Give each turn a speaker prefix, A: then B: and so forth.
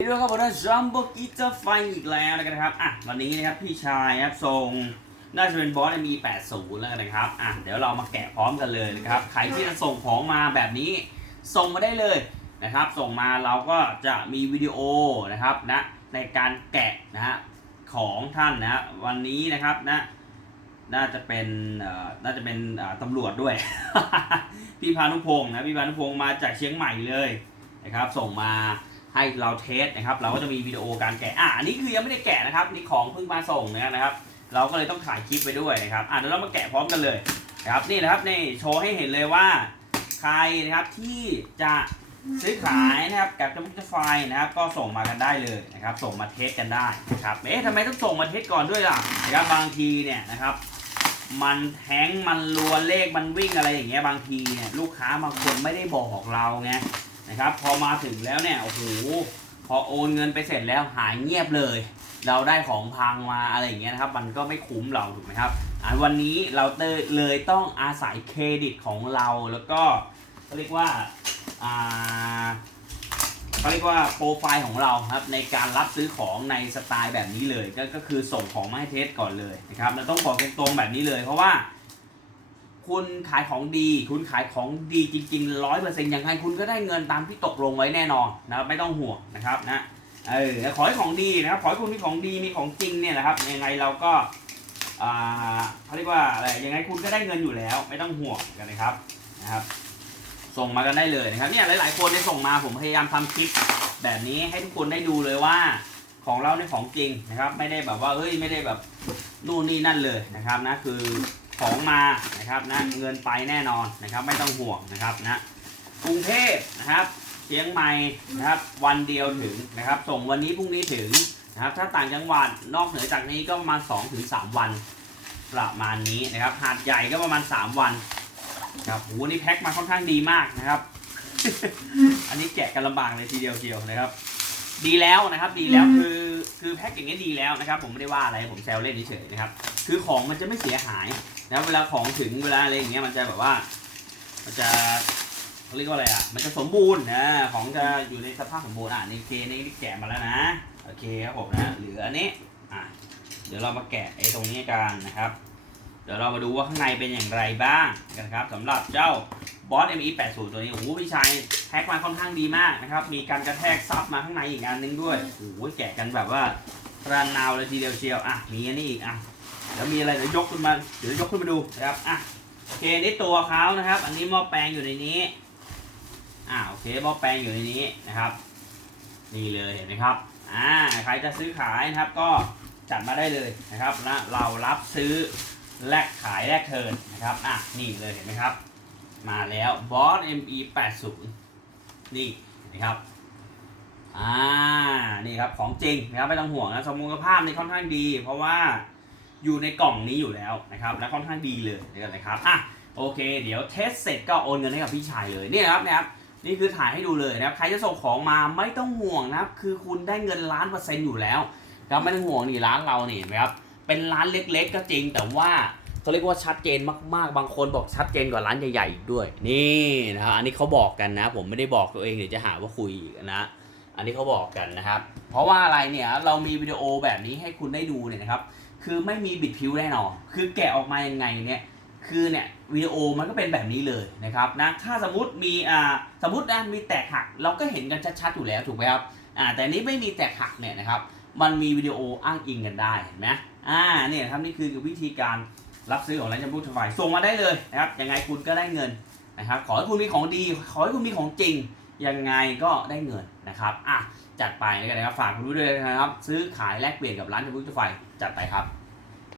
A: ด้วยครับผมนะจัมโบกิเตอร์ไฟอีกแล้วนะครับอะวันนี้นะครับพี่ชายนะครับส่งน่าจะเป็นบอสมี 80 แล้วนะครับอะเดี๋ยวเรามาแกะพร้อมกันเลยนะครับใครที่จะส่งของมาแบบนี้ ส่งมาได้เลยนะครับ ส่งมาเราก็จะมีวิดีโอนะครับนะในการแกะนะฮะของท่านนะฮะวันนี้นะครับนะน่าจะเป็นเอ่อน่าจะเป็นเอ่อตำรวจด้วย พี่พานุพงศ์นะพี่พานุพงศ์มาจากเชียงใหม่เลยนะครับ ส่งมา ให้เราเทสนะครับ เราก็จะมีวิดีโอการแกะอะอันนี้คือยังไม่ได้แกะนะครับนี่ของเพิ่งมาส่งนะครับ เราก็เลยต้องถ่ายคลิปไปด้วยนะครับอะเดี๋ยวเรามาแกะพร้อมกันเลยนะครับนี่นะครับนี่โชว์ให้เห็นเลยว่า ใครนะครับที่จะซื้อขายนะครับกับจะมุกจะไฟนะครับก็ส่งมากันได้เลยนะครับ ส่งมาเทสกันได้นะครับเอ๊ะทำไมต้องส่งมาเทสก่อนด้วยล่ะนะครับบางทีเนี่ยนะครับ มันแทงมันรัวเลขมันวิ่งอะไรอย่างเงี้ยบางทีเนี่ยลูกค้าบางคนไม่ได้บอกเราไง นะครับ พอมาถึงแล้วเนี่ยโอ้โหพอโอนเงินไปเสร็จแล้วหายเงียบเลย เราได้ของพังมาอะไรอย่างเงี้ยนะครับ มันก็ไม่คุ้มเราถูกไหมครับอ่าวันนี้เราเลยต้องอาศัยเครดิตของเราแล้วก็เขาเรียกว่าอ่าเขาเรียกว่าโปรไฟล์ของเราครับในการรับซื้อของในสไตล์แบบนี้เลย ก็ก็คือส่งของมาให้เทสก่อนเลยนะครับเราต้องบอกตรงๆแบบนี้เลย เพราะว่า คุณขายของดี คุณขายของดีจริงๆร้อยเปอร์เซ็นต์ยังไงคุณก็ได้เงินตามที่ตกลงไว้แน่นอนนะครับไม่ต้องห่วงนะครับนะเออขอให้ของดีนะครับขอให้คุณมีของดีมีของจริงเนี่ยนะครับยังไงเราก็อ่าเขาเรียกว่าอะไรยังไงคุณก็ได้เงินอยู่แล้ว ไม่ต้องห่วงกันนะครับนะครับ ส่งมากันได้เลยนะครับเนี่ยหลาย ๆ คนได้ส่งมาผมพยายามทำคลิปแบบนี้ให้ทุกคนได้ดูเลยว่าของเราเนี่ยของจริงนะครับ ไม่ได้แบบว่าเฮ้ยไม่ได้แบบนู่นนี่นั่นเลยนะครับนะคือ ของมานะครับนะเงินไปแน่นอนนะครับไม่ต้องห่วงนะครับนะกรุงเทพนะครับเชียงใหม่นะครับวันเดียวถึงนะครับ ส่งวันนี้พรุ่งนี้ถึงนะครับ ถ้าต่างจังหวัดนอกเหนือจากนี้ก็ประมาณ2ถึง3วันประมาณนี้นะครับ หาดใหญ่ก็ประมาณ 3 วันครับโหนี่แพ็คมาค่อนข้างดีมากนะครับ อันนี้แกะกันลำบากเลยทีเดียวเชียวนะครับ ดีแล้วนะครับ ดีแล้วคือคือแพ็คอย่างนี้ยดีแล้วนะครับ ผมไม่ได้ว่าอะไรผมแซวเล่นเฉยๆนะครับ คือของมันจะไม่เสียหาย นะครับเวลาของถึงเวลาอะไรอย่างเงี้ยมันจะแบบว่า มันจะเขาเรียกว่าอะไรอะ มันจะสมบูรณ์นะของจะอยู่ในสภาพสมบูรณ์อะนี่เคนี่แกะมาแล้วนะโอเคครับผมนะเหลืออันนี้อะเดี๋ยวเรามาแกะไอ้ตรงนี้กันนะครับ เดี๋ยวเรามาดูว่าข้างในเป็นอย่างไรบ้างกันครับสำหรับเจ้าบอส ME 80ตัวนี้โอ้โหพี่ชายแพ็คมาค่อนข้างดีมากนะครับ มีการกระแทกซับมาข้างในอีกอันนึงด้วยโอ้โหแกะกันแบบว่าระนาวเลยทีเดียวเชียวอะมีอันนี้อีกอะ แล้วมีอะไรเดี๋ยวยกขึ้นมาเดี๋ยวยกขึ้นมาดูนะครับอะโอเคนี่ตัวเขานะครับ อันนี้หม้อแปลงอยู่ในนี้อ่าโอเคหม้อแปลงอยู่ในนี้นะครับ นี่เลยเห็นไหมครับอ่าใครจะซื้อขายนะครับก็จัดมาได้เลยนะครับและเรารับซื้อแลกขายแลกเทินนะครับอะนี่เลยเห็นไหมครับ มาแล้วบอส ME 80นี่นไหมครับอ่านี่ครับของจริงนะครับไม่ต้องห่วงนะสมรรถภาพนี่ค่อนข้างดี เพราะว่า อยู่ในกล่องนี้อยู่แล้วนะครับและค่อนข้างดีเลยนะครับอะโอเค เดี๋ยวเทสเสร็จก็โอนเงินให้กับพี่ชายเลยนี่นะครับนะครับนี่คือถ่ายให้ดูเลยนะครับใครจะส่งของมาไม่ต้องห่วงนะครับคือคุณได้เงินล้านเปอร์เซ็นต์อยู่แล้วครับไม่ต้องห่วงนี่ร้านเราเนี่เห็นไหมครับเป็นร้านเล็กๆ ก็จริงแต่ว่าเขาเรียกว่าชัดเจนมากๆ บางคนบอกชัดเจนกว่าร้านใหญ่ๆอีกด้วย นี่นะครับอันนี้เขาบอกกันนะ ผมไม่ได้บอกตัวเองเดี๋ยวจะหาว่าคุยอีกนะ อันนี้เขาบอกกันนะครับ เพราะว่าอะไรเนี่ยเรามีวิดีโอแบบนี้ให้คุณได้ดูเนี่ยนะครับ คือไม่มีบิดผิวแน่นอน คือแกะออกมายังไงเนี่ยคือเนี่ยวิดีโอมันก็เป็นแบบนี้เลยนะครับนะถ้าสมมติมีอ่าสมมตินะมีแตกหักเราก็เห็นกันชัดๆอยู่แล้วถูกไหมครับอ่าแต่นี้ไม่มีแตกหักเนี่ยนะครับมันมีวิดีโออ้างอิงกันได้เห็นไหมอ่าเนี่ยครับนี่คือวิธีการรับซื้อของร้านจำพูทไฟส่งมาได้เลยนะครับยังไงคุณก็ได้เงินนะครับขอให้คุณมีของดี ขอให้คุณมีของจริง ยังไงก็ได้เงินนะครับอะจัดไปแล้วกันนะครับฝากคุณด้วยนะครับ ซื้อขายแลกเปลี่ยนกับร้านจุ๊บจิ๊บไฟจัดไปครับ